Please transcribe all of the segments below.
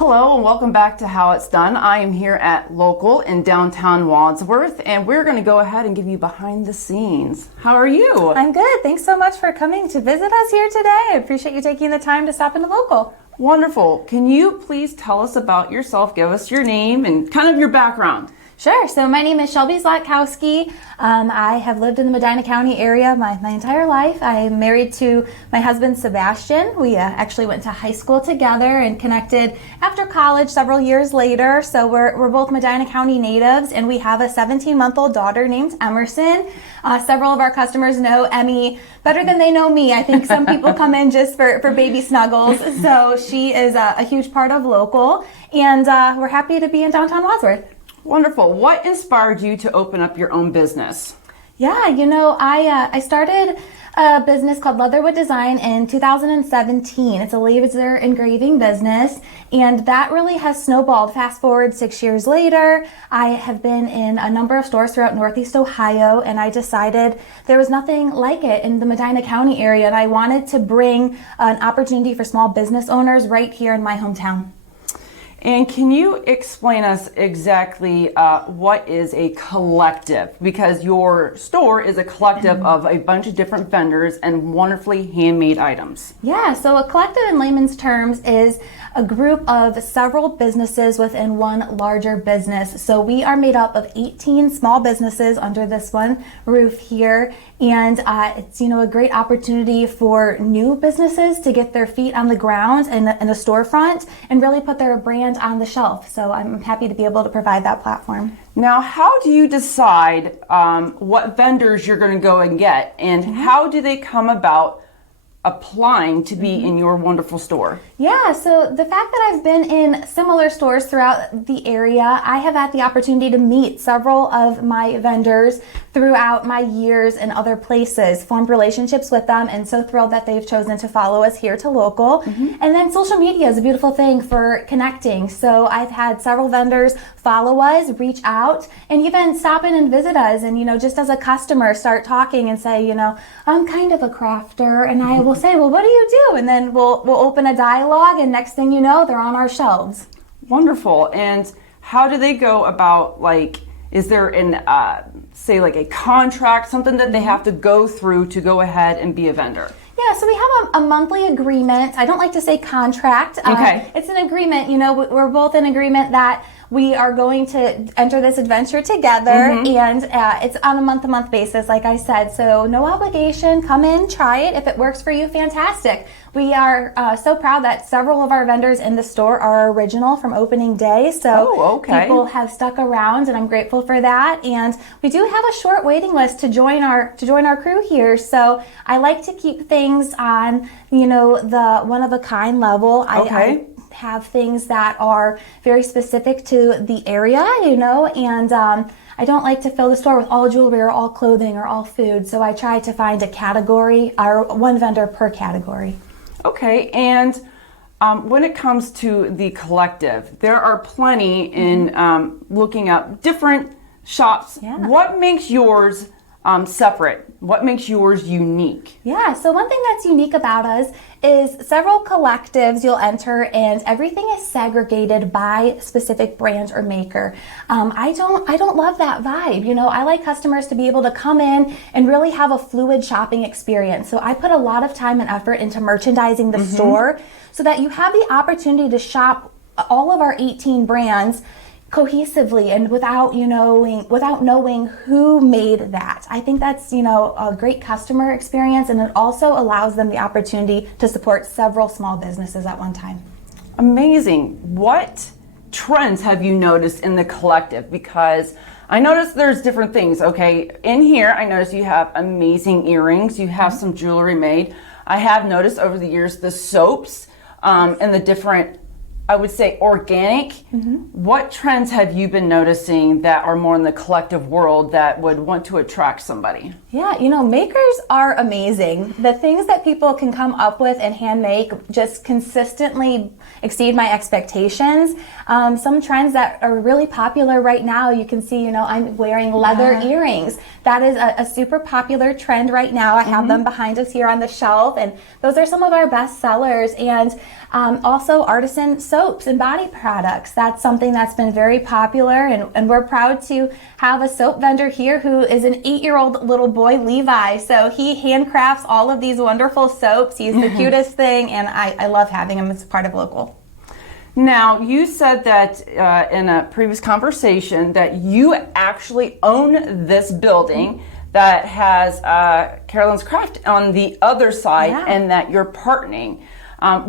Hello and welcome back to How It's Done. I am here at Lohcal in downtown Wadsworth, and we're going to go ahead and give you behind the scenes. How are you? I'm good. Thanks so much for coming to visit us here today. I appreciate you taking the time to stop into Lohcal. Wonderful. Can you please tell us about yourself? Give us your name and kind of your background. Sure. So my name is Shelby Zlatkowski. I have lived in the Medina County area my entire life. I'm married to my husband, Sebastian. We actually went to high school together and connected after college several years later. So we're both Medina County natives, and we have a 17-month-old daughter named Emerson. Several of our customers know Emmy better than they know me. I think some people come in just for baby snuggles. So she is a huge part of Lohcal, and we're happy to be in downtown Wadsworth. Wonderful. What inspired you to open up your own business? Yeah, I started a business called Leatherwood Design in 2017. It's a laser engraving business, and that really has snowballed. Fast forward 6 years later, I have been in a number of stores throughout Northeast Ohio, and I decided there was nothing like it in the Medina County area, and I wanted to bring an opportunity for small business owners right here in my hometown. And can you explain us exactly what is a collective? Because your store is a collective of a bunch of different vendors and wonderfully handmade items. Yeah, so a collective in layman's terms is a group of several businesses within one larger business. So we are made up of 18 small businesses under this one roof here. And it's a great opportunity for new businesses to get their feet on the ground in a storefront and really put their brand on the shelf. So I'm happy to be able to provide that platform. Now, how do you decide what vendors you're going to go and get, and how do they come about applying to be in your wonderful store? Yeah, so the fact that I've been in similar stores throughout the area, I have had the opportunity to meet several of my vendors throughout my years in other places, formed relationships with them, and so thrilled that they've chosen to follow us here to Lohcal. And then social media is a beautiful thing for connecting. So I've had several vendors follow us, reach out, and even stop in and visit us, and just as a customer start talking and say, I'm kind of a crafter, and I will say, well, what do you do? And then we'll open a dialogue, and next thing you know, they're on our shelves. Wonderful. And how do they go about, is there say a contract, something that they have to go through to go ahead and be a vendor? Yeah, so we have a monthly agreement. I don't like to say contract. Okay. It's an agreement. We're both in agreement that we are going to enter this adventure together, and it's on a month-to-month basis, like I said. So no obligation. Come in, try it. If it works for you, fantastic. We are so proud that several of our vendors in the store are original from opening day. So people have stuck around, and I'm grateful for that. And we do have a short waiting list to join our crew here. So I like to keep things on, the one-of-a-kind level. I have things that are very specific to the area, and I don't like to fill the store with all jewelry or all clothing or all food. So I try to find a category or one vendor per category. Okay, and when it comes to the collective, there are plenty in looking up different shops. Yeah. What makes yours separate? What makes yours unique? Yeah, so one thing that's unique about us is several collectives you'll enter, and everything is segregated by specific brand or maker. I don't love that vibe. I like customers to be able to come in and really have a fluid shopping experience. So I put a lot of time and effort into merchandising the store so that you have the opportunity to shop all of our 18 brands cohesively and without knowing who made that. I think that's a great customer experience, and it also allows them the opportunity to support several small businesses at one time. Amazing. What trends have you noticed in the collective? Because I noticed there's different things. Okay, in here I noticed you have amazing earrings, you have some jewelry made. I have noticed over the years the soaps and the different, I would say, organic. What trends have you been noticing that are more in the collective world that would want to attract somebody? Yeah, makers are amazing. The things that people can come up with and hand make just consistently exceed my expectations. Some trends that are really popular right now, you can see, I'm wearing leather earrings. That is a super popular trend right now. I have them behind us here on the shelf, and those are some of our best sellers. And also artisan soap. soaps and body products. That's something that's been very popular, and we're proud to have a soap vendor here who is an 8-year-old little boy, Levi. So he handcrafts all of these wonderful soaps. He's the cutest thing, and I love having him as part of Lohcal. Now, you said that in a previous conversation that you actually own this building that has Carolyn's Craft on the other side, and that you're partnering.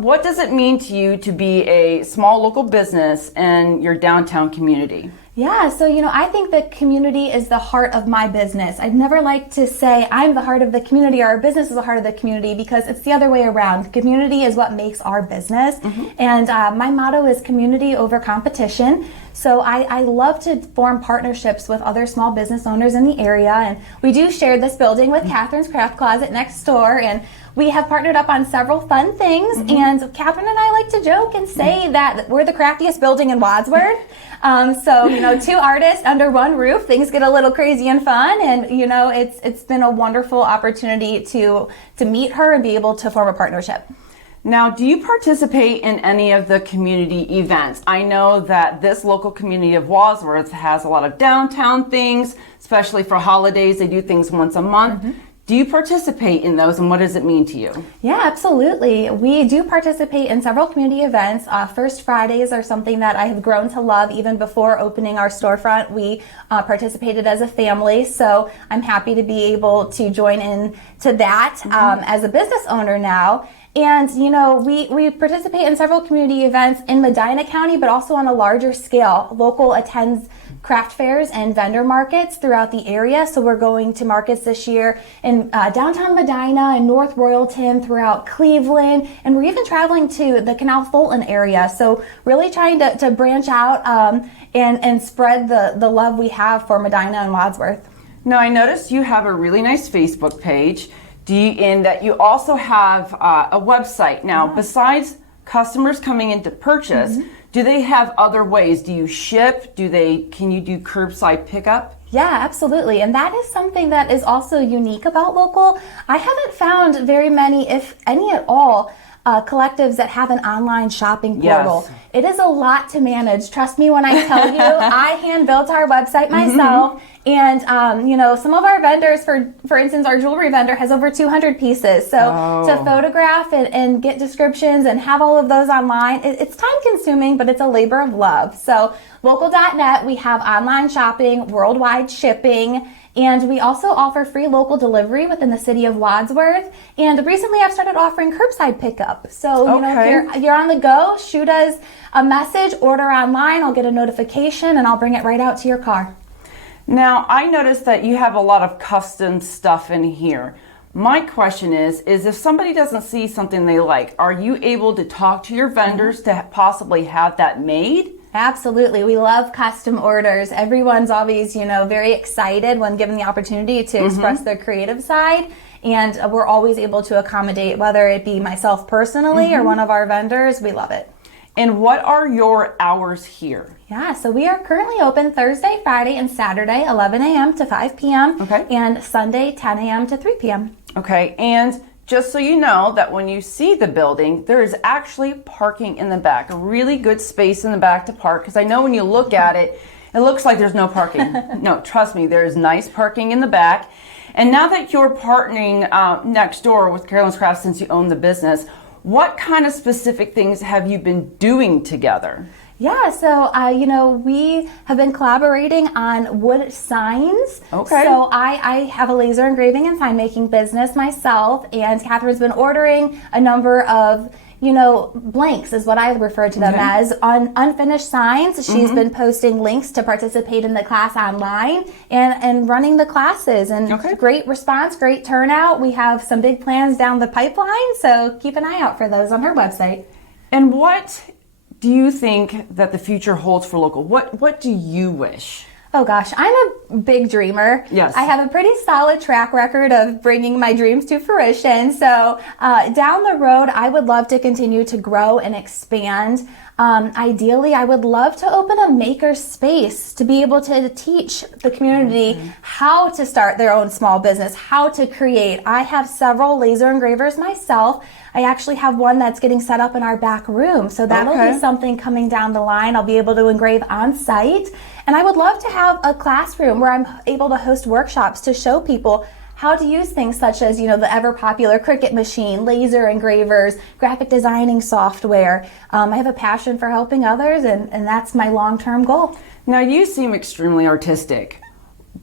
What does it mean to you to be a small local business in your downtown community? Yeah, so I think the community is the heart of my business. I'd never like to say I'm the heart of the community or our business is the heart of the community, because it's the other way around. Community is what makes our business. And my motto is community over competition. So I love to form partnerships with other small business owners in the area. And we do share this building with Catherine's Craft Closet next door. And we have partnered up on several fun things. And Catherine and I like to joke and say that we're the craftiest building in Wadsworth. So, 2 artists under one roof, things get a little crazy and fun. And, it's been a wonderful opportunity to meet her and be able to form a partnership. Now, do you participate in any of the community events? I know that this local community of Wadsworth has a lot of downtown things, especially for holidays. They do things once a month. Do you participate in those, and what does it mean to you? Yeah, absolutely. We do participate in several community events. First Fridays are something that I have grown to love even before opening our storefront. We participated as a family, so I'm happy to be able to join in to that as a business owner now. And, we participate in several community events in Medina County, but also on a larger scale. Lohcal attends craft fairs and vendor markets throughout the area. So we're going to markets this year in downtown Medina and North Royalton, throughout Cleveland, and we're even traveling to the Canal Fulton area. So really trying to branch out and spread the love we have for Medina and Wadsworth. Now, I noticed you have a really nice Facebook page. And that you also have a website. Now, besides customers coming in to purchase, do they have other ways? Do you ship? Can you do curbside pickup? Yeah, absolutely. And that is something that is also unique about Lohcal. I haven't found very many, if any at all, collectives that have an online shopping portal. Yes. It is a lot to manage. Trust me when I tell you, I hand built our website myself. And, some of our vendors, for instance, our jewelry vendor has over 200 pieces. So to photograph and get descriptions and have all of those online, it's time consuming, but it's a labor of love. So Lohcal.net, we have online shopping, worldwide shipping, and we also offer free local delivery within the city of Wadsworth. And recently I've started offering curbside pickup. So, if you're on the go, shoot us a message, order online, I'll get a notification, and I'll bring it right out to your car. Now, I noticed that you have a lot of custom stuff in here. My question is if somebody doesn't see something they like, are you able to talk to your vendors to possibly have that made? Absolutely. We love custom orders. Everyone's always, very excited when given the opportunity to express their creative side. And we're always able to accommodate, whether it be myself personally or one of our vendors. We love it. And what are your hours here? Yeah, so we are currently open Thursday, Friday, and Saturday, 11 a.m. to 5 p.m. Okay. And Sunday, 10 a.m. to 3 p.m. Okay, and just so you know that when you see the building, there is actually parking in the back, a really good space in the back to park, because I know when you look at it, it looks like there's no parking. No, trust me, there is nice parking in the back. And now that you're partnering next door with Carolyn's Craft, since you own the business, what kind of specific things have you been doing together? Yeah, so, we have been collaborating on wood signs. Okay. So I have a laser engraving and sign making business myself, and Catherine's been ordering a number of, blanks is what I refer to them as, on unfinished signs. She's been posting links to participate in the class online and running the classes, and great response, great turnout. We have some big plans down the pipeline, so keep an eye out for those on her website. And what do you think that the future holds for Lohcal? What do you wish? Oh gosh, I'm a big dreamer. Yes. I have a pretty solid track record of bringing my dreams to fruition. So down the road, I would love to continue to grow and expand Ideally, I would love to open a maker space to be able to teach the community how to start their own small business, how to create. I have several laser engravers myself. I actually have one that's getting set up in our back room. So that'll be something coming down the line. I'll be able to engrave on site. And I would love to have a classroom where I'm able to host workshops to show people how to use things such as, the ever popular Cricut machine, laser engravers, graphic designing software. I have a passion for helping others, and that's my long-term goal. Now, you seem extremely artistic.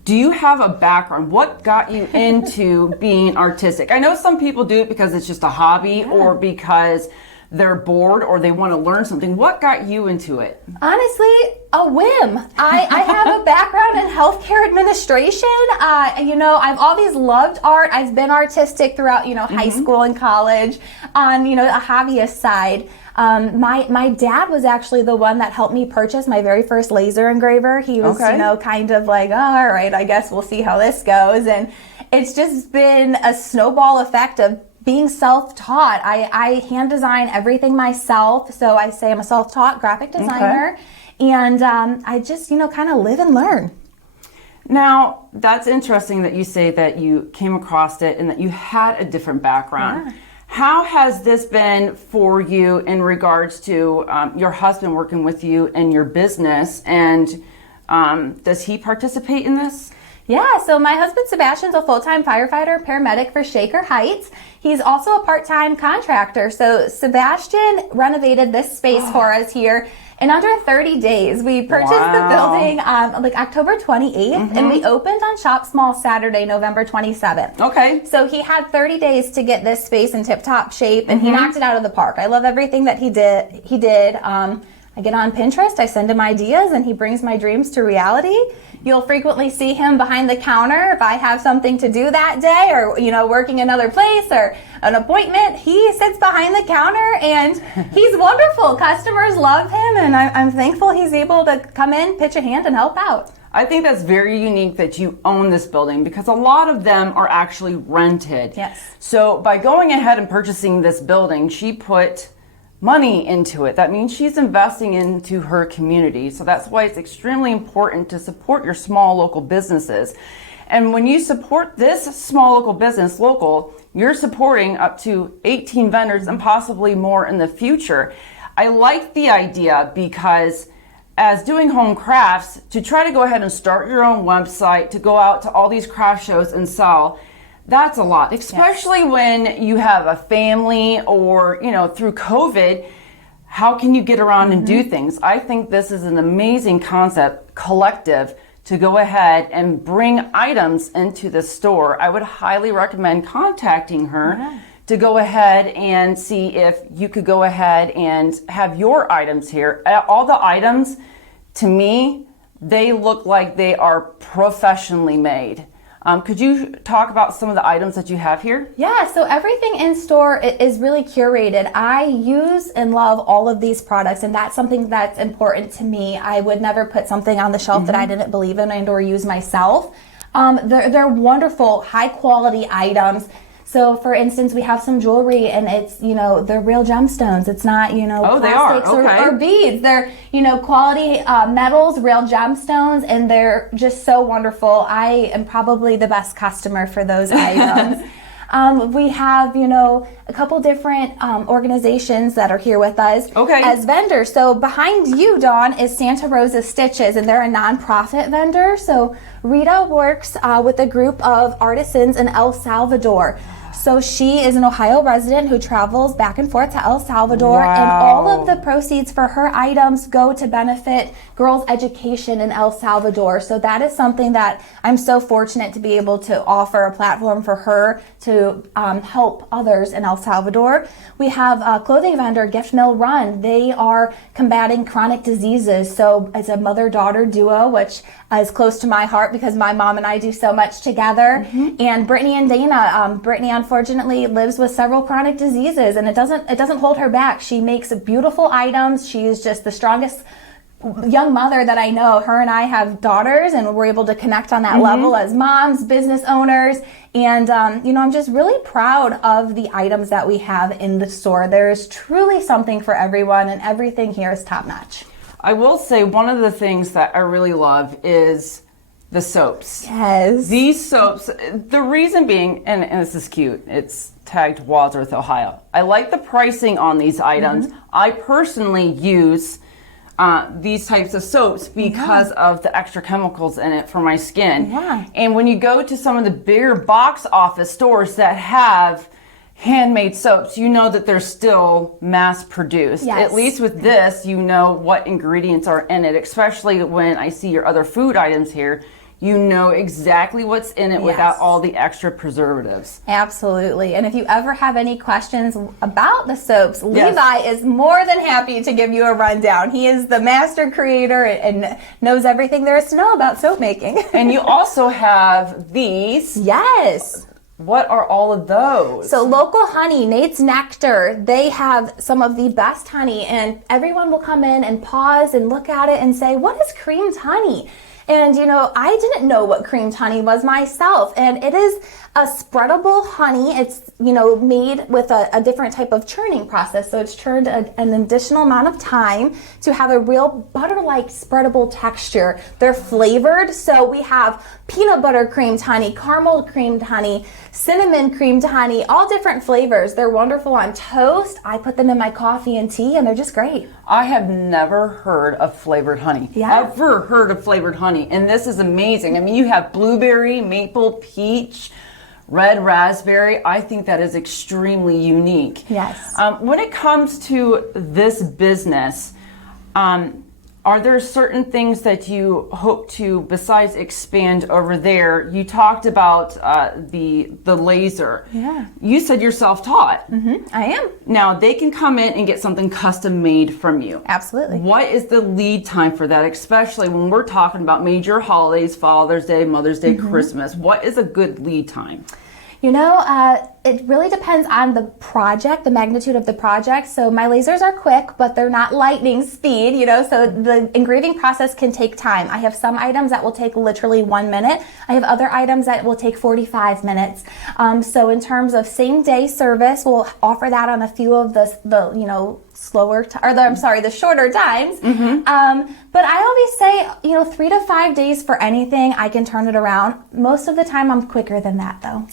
Do you have a background? What got you into being artistic? I know some people do it because it's just a hobby or because they're bored or they want to learn something. What got you into it? Honestly, a whim. I have a background in healthcare administration. I've always loved art. I've been artistic throughout, high school and college on, a hobbyist side. My dad was actually the one that helped me purchase my very first laser engraver. He was, kind of like, oh, all right, I guess we'll see how this goes. And it's just been a snowball effect of being self-taught. I hand design everything myself. So I say I'm a self-taught graphic designer. And I just, kind of live and learn. Now, that's interesting that you say that you came across it and that you had a different background. Yeah. How has this been for you in regards to your husband working with you in your business? And does he participate in this? Yeah, so my husband Sebastian's a full-time firefighter, paramedic for 𝗪𝗂𝗪. He's also a part-time contractor. So Sebastian renovated this space for us here in under 30 days. We purchased the building October 28th, and we opened on Shop Small Saturday, November 27th. Okay. So he had 30 days to get this space in tip-top shape, and he knocked it out of the park. I love everything that he did. I get on Pinterest, I send him ideas, and he brings my dreams to reality. You'll frequently see him behind the counter if I have something to do that day or, working another place or an appointment. He sits behind the counter and he's wonderful. Customers love him, and I'm thankful he's able to come in, pitch a hand, and help out. I think that's very unique that you own this building because a lot of them are actually rented. Yes. So by going ahead and purchasing this building, she put money into it. That means she's investing into her community. So that's why it's extremely important to support your small local businesses. And when you support this small local business local, you're supporting up to 18 vendors and possibly more in the future. I like the idea because as doing home crafts, to try to go ahead and start your own website, to go out to all these craft shows and sell, that's a lot, especially when you have a family or, through COVID, how can you get around and do things? I think this is an amazing concept, collective, to go ahead and bring items into the store. I would highly recommend contacting her to go ahead and see if you could go ahead and have your items here. All the items, to me, they look like they are professionally made. Could you talk about some of the items that you have here? Yeah, so everything in store is really curated. I use and love all of these products, and that's something that's important to me. I would never put something on the shelf that I didn't believe in and or use myself. They're wonderful, high quality items. So for instance, we have some jewelry and it's, they're real gemstones. It's not, plastics or beads. They're, quality metals, real gemstones, and they're just so wonderful. I am probably the best customer for those items. We have, a couple different organizations that are here with us as vendors. So behind you, Dawn, is Santa Rosa Stitches, and they're a nonprofit vendor. So Rita works with a group of artisans in El Salvador. So she is an Ohio resident who travels back and forth to El Salvador, and all of the proceeds for her items go to benefit girls' education in El Salvador. So that is something that I'm so fortunate to be able to offer a platform for her to help others in El Salvador. We have a clothing vendor, Gift Mill Run. They are combating chronic diseases. So it's a mother-daughter duo, which is close to my heart because my mom and I do so much together. And Brittany and Dana, Brittany unfortunately lives with several chronic diseases, and it doesn't hold her back. She makes beautiful items. She's just the strongest young mother that I know, her and I have daughters, and we're able to connect on that level as moms, business owners. And, I'm just really proud of the items that we have in the store. There's truly something for everyone, and everything here is top notch. I will say one of the things that I really love is the soaps. Yes. These soaps, the reason being, and this is cute, it's tagged Wadsworth, Ohio. I like the pricing on these items. I personally use these types of soaps because of the extra chemicals in it for my skin. And when you go to some of the bigger box office stores that have handmade soaps, you know that they're still mass produced. At least with this, you know what ingredients are in it, especially when I see your other food items here. You know exactly what's in it without all the extra preservatives. Absolutely. And if you ever have any questions about the soaps, Levi is more than happy to give you a rundown. He is the master creator and knows everything there is to know about soap making. And you also have these. Yes. What are all of those? So Local Honey, Nate's Nectar, they have some of the best honey, and everyone will come in and pause and look at it and say, what is creamed honey? And, I didn't know what creamed honey was myself. And it is a spreadable honey. It's, made with a different type of churning process. So it's churned an additional amount of time to have a real butter-like spreadable texture. They're flavored. So we have peanut butter creamed honey, caramel creamed honey, cinnamon creamed honey, all different flavors. They're wonderful on toast. I put them in my coffee and tea, and they're just great. I have never heard of flavored honey. Ever heard of flavored honey. And this is amazing. I mean, you have blueberry, maple, peach, red raspberry. I think that is extremely unique. Yes. When it comes to this business, are there certain things that you hope to, besides expand over there? You talked about the laser. Yeah. You said you're self-taught. I am. Now, they can come in and get something custom made from you. Absolutely. What is the lead time for that, especially when we're talking about major holidays, Father's Day, Mother's Day, Christmas? What is a good lead time? It really depends on the project, the magnitude of the project. So my lasers are quick, but they're not lightning speed, so the engraving process can take time. I have some items that will take literally 1 minute. I have other items that will take 45 minutes. So in terms of same day service, we'll offer that on a few of the the shorter times. But I always say, 3 to 5 days for anything, I can turn it around. Most of the time, I'm quicker than that, though.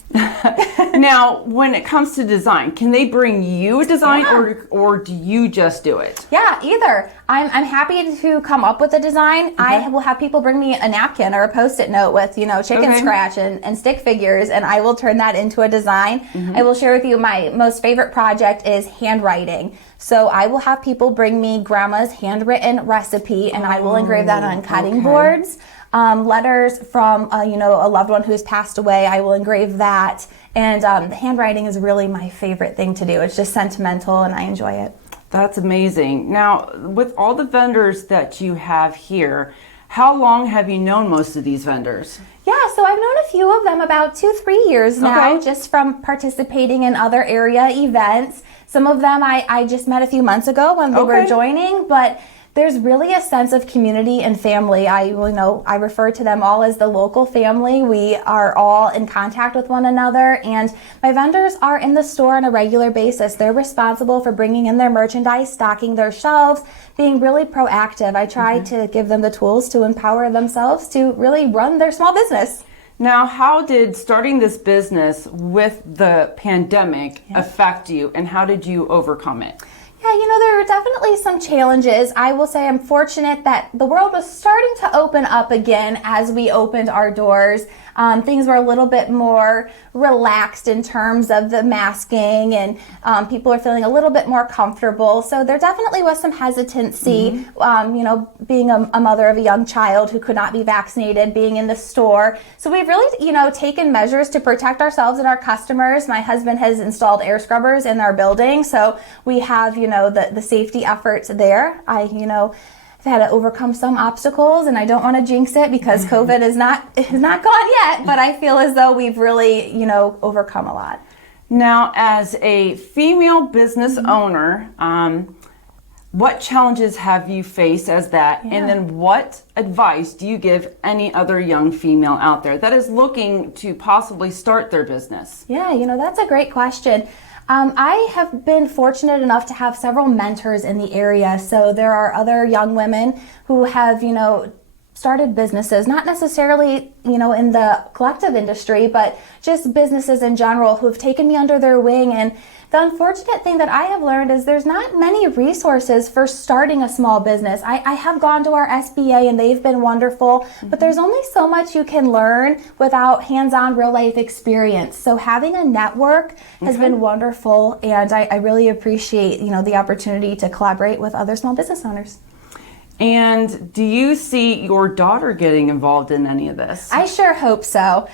Now, when it comes to design, can they bring you a design or do you just do it? Yeah, either. I'm happy to come up with a design. I will have people bring me a napkin or a Post-it note with, chicken scratch and stick figures, and I will turn that into a design. I will share with you my most favorite project is handwriting. So I will have people bring me grandma's handwritten recipe, and I will engrave that on cutting boards. Letters from, a loved one who's passed away, I will engrave that. And handwriting is really my favorite thing to do. It's just sentimental, and I enjoy it. That's amazing. Now, with all the vendors that you have here, how long have you known most of these vendors? Yeah, so I've known a few of them about 2-3 years now, just from participating in other area events. Some of them I just met a few months ago when they were joining, but there's really a sense of community and family. I refer to them all as the local family. We are all in contact with one another, and my vendors are in the store on a regular basis. They're responsible for bringing in their merchandise, stocking their shelves, being really proactive. I try to give them the tools to empower themselves to really run their small business. Now, how did starting this business with the pandemic affect you, and how did you overcome it? Yeah, there are definitely some challenges. I will say I'm fortunate that the world was starting to open up again as we opened our doors. Things were a little bit more relaxed in terms of the masking, and people are feeling a little bit more comfortable. So there definitely was some hesitancy, being a mother of a young child who could not be vaccinated, being in the store. So we've really, taken measures to protect ourselves and our customers. My husband has installed air scrubbers in our building, so we have, the safety efforts there. I've had to overcome some obstacles, and I don't want to jinx it because COVID is not gone yet, but I feel as though we've really, overcome a lot. Now, as a female business owner, What challenges have you faced as that? Yeah. And then what advice do you give any other young female out there that is looking to possibly start their business? Yeah, that's a great question. I have been fortunate enough to have several mentors in the area. So there are other young women who have, started businesses, not necessarily, in the collective industry, but just businesses in general who've taken me under their wing. And the unfortunate thing that I have learned is there's not many resources for starting a small business. I have gone to our SBA and they've been wonderful, but there's only so much you can learn without hands-on real life experience. So having a network has been wonderful, and I really appreciate, the opportunity to collaborate with other small business owners. And do you see your daughter getting involved in any of this? I sure hope so.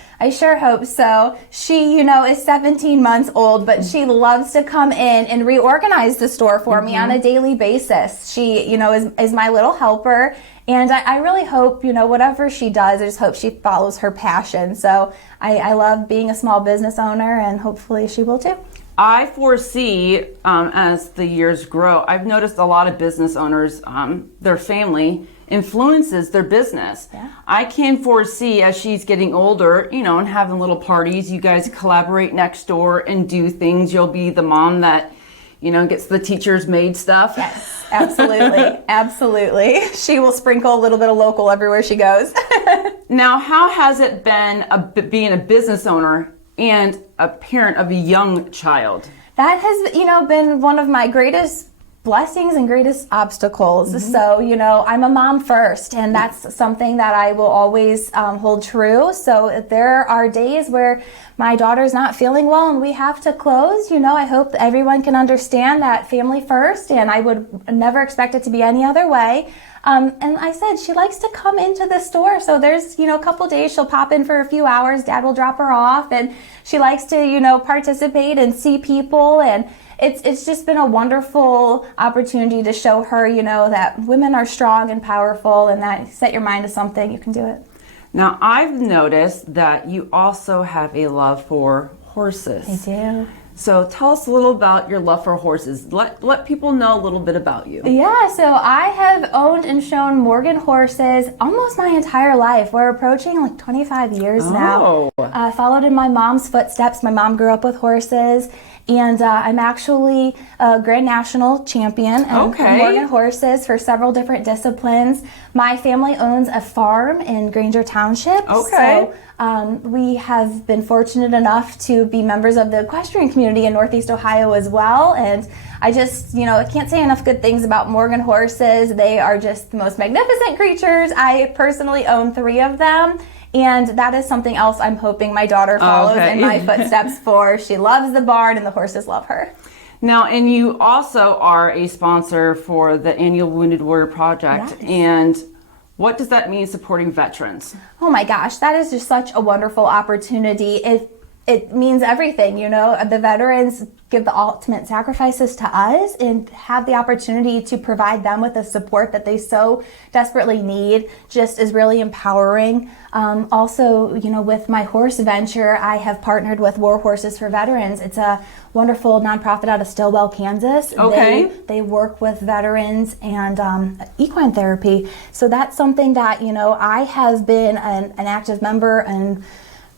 She, is 17 months old, but she loves to come in and reorganize the store for me on a daily basis. She, is my little helper. And I really hope, whatever she does, I just hope she follows her passion. So I love being a small business owner, and hopefully she will too. I foresee, as the years grow, I've noticed a lot of business owners, their family influences their business. Yeah. I can foresee as she's getting older, and having little parties, you guys collaborate next door and do things. You'll be the mom that, gets the teacher's made stuff. Yes, absolutely. Absolutely. She will sprinkle a little bit of local everywhere she goes. Now, how has it been being a business owner and a parent of a young child? That has, been one of my greatest blessings and greatest obstacles. So, I'm a mom first, and that's something that I will always hold true. So if there are days where my daughter's not feeling well and we have to close, I hope that everyone can understand that family first, and I would never expect it to be any other way. And I said she likes to come into the store. So there's, a couple days she'll pop in for a few hours. Dad will drop her off, and she likes to, participate and see people. And it's just been a wonderful opportunity to show her, that women are strong and powerful, and that set your mind to something, you can do it. Now, I've noticed that you also have a love for horses. I do. So tell us a little about your love for horses. Let people know a little bit about you. Yeah, so I have owned and shown Morgan horses almost my entire life. We're approaching 25 years now. Followed in my mom's footsteps. My mom grew up with horses. And I'm actually a Grand National champion in Morgan horses for several different disciplines. My family owns a farm in Granger Township. So we have been fortunate enough to be members of the equestrian community in Northeast Ohio as well. And I just, I can't say enough good things about Morgan horses. They are just the most magnificent creatures. I personally own 3 of them. And that is something else I'm hoping my daughter follows in my footsteps for. She loves the barn, and the horses love her. Now, and you also are a sponsor for the annual Wounded Warrior Project. Yes. And what does that mean, supporting veterans? Oh my gosh, that is just such a wonderful opportunity. It means everything, the veterans give the ultimate sacrifices to us and have the opportunity to provide them with the support that they so desperately need just is really empowering. Also, with my horse venture, I have partnered with War Horses for Veterans. It's a wonderful nonprofit out of Stillwell, Kansas. They work with veterans and equine therapy. So that's something that, I have been an active member and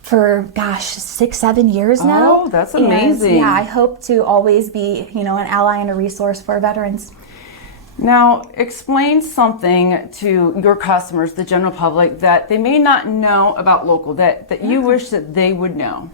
for 6-7 years now. Oh, that's amazing. And, I hope to always be, an ally and a resource for veterans. Now, explain something to your customers, the general public, that they may not know about Lohcal, that you wish that they would know.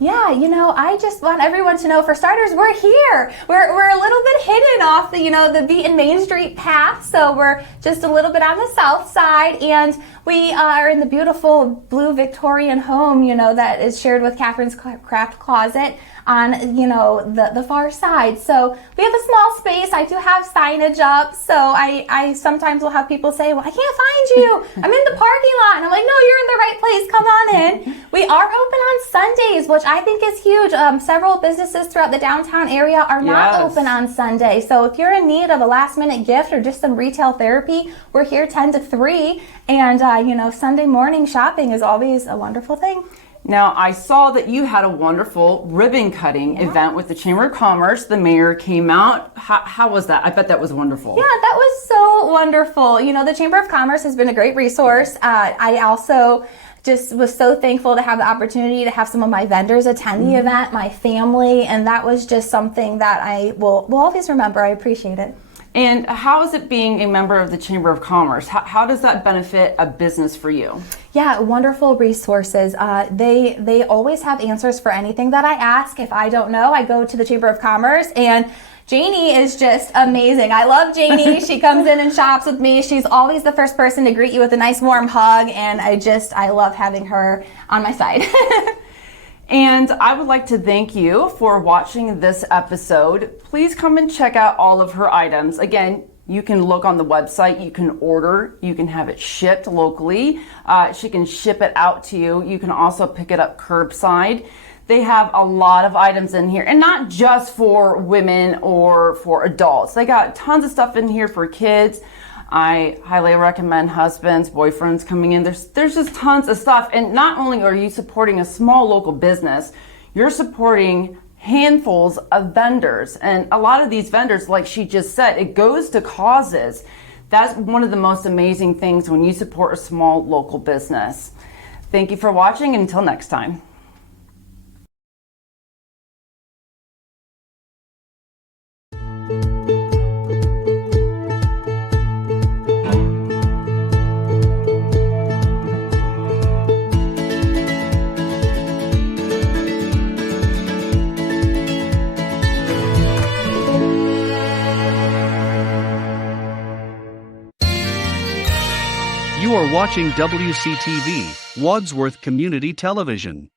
Yeah, I just want everyone to know, for starters, we're here. We're a little bit hidden off the beaten Main Street path, so we're just a little bit on the south side, and we are in the beautiful blue Victorian home, that is shared with Catherine's Craft Closet on, the far side. So we have a small space. I do have signage up, so I sometimes will have people say, well, I can't find you. I'm in the parking lot. And I'm like, no, you're in the right place. Come on in. We are open on Sundays, which I think is huge. Several businesses throughout the downtown area are not open on Sunday. So if you're in need of a last-minute gift or just some retail therapy, we're here 10 to 3. And, Sunday morning shopping is always a wonderful thing. Now, I saw that you had a wonderful ribbon cutting event with the Chamber of Commerce. The mayor came out. How was that? I bet that was wonderful. Yeah, that was so wonderful. You know, the Chamber of Commerce has been a great resource. I also just was so thankful to have the opportunity to have some of my vendors attend the event, my family, and that was just something that I will always remember. I appreciate it. And how is it being a member of the Chamber of Commerce? How does that benefit a business for you? Yeah, wonderful resources. They always have answers for anything that I ask. If I don't know, I go to the Chamber of Commerce, and Janie is just amazing. I love Janie. She comes in and shops with me. She's always the first person to greet you with a nice warm hug, and I love having her on my side. And I would like to thank you for watching this episode. Please come and check out all of her items. Again, you can look on the website, you can order, you can have it shipped locally. She can ship it out to you. You can also pick it up curbside. They have a lot of items in here, and not just for women or for adults. They got tons of stuff in here for kids. I highly recommend husbands, boyfriends coming in. There's just tons of stuff. And not only are you supporting a small local business, you're supporting handfuls of vendors. And a lot of these vendors, like she just said, it goes to causes. That's one of the most amazing things when you support a small local business. Thank you for watching, and until next time. You are watching WCTV, Wadsworth Community Television.